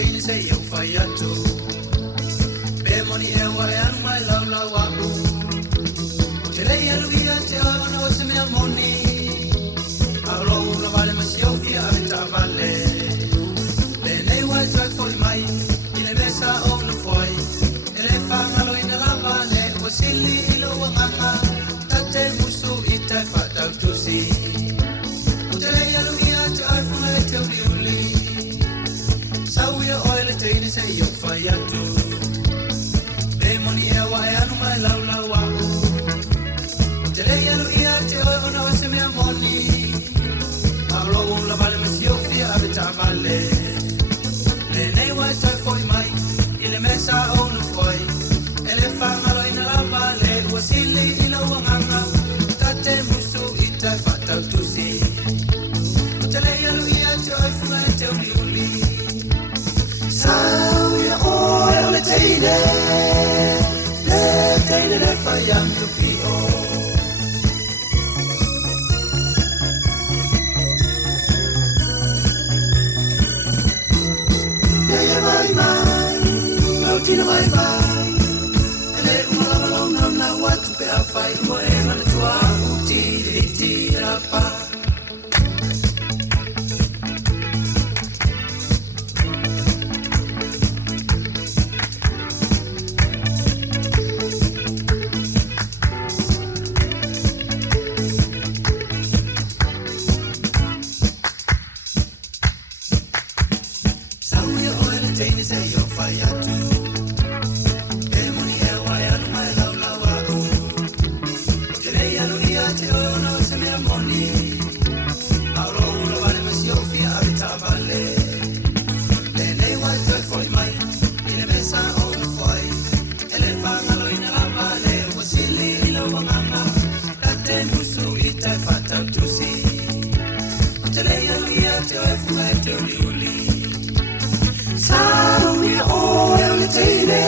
teini se eu fai atu Pe moni e wai anu mai lau lau aku Te rei aluia te ona o se mea moni Alo la vale masio fia aventa vale Le nei wai trai foli mai Ile mesa o na foi Ele whangalo ina lava le Wasili ilo wanganga Tate musu itai whatau tusi Te rei aluia te ai funga e te uliuli Sauia oile teine se iau whai atu Le moni e wai anu mai lau lau aku Te rei aluia te oi ona o se mea moni Alo la vale masio fia aveta vale Le nei wai tai foi mai Ile mesa o na foi Ele whangalo ina lava le Wasili ilo wanganga Tate musu itai whatau tusi Te rei aluia te oi funga e te uliuli Sauia oe o le teine le whai amiu pi o Ia mai mai, lau tina mai mai Ele umalawa lau nau na watu pe a whai Mo e mana tua uti riti rapa Sauia oe le teine se iau whai atu E moni e wai anu mai lau lau aku Te rei aluia te ona o se mea moni Auro ula vale masio fia avita vale Le nei wai toi foi mai Ine mesa o na foi Ele whangalo ina lava le Wasili ilo wanganga Tate musu itai whatau tusi Te rei aluia te oe funga e te uliuli Sauia oe o le teine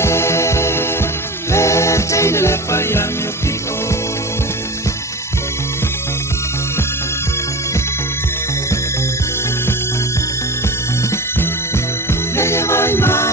le whai amiu pi o Le mai mai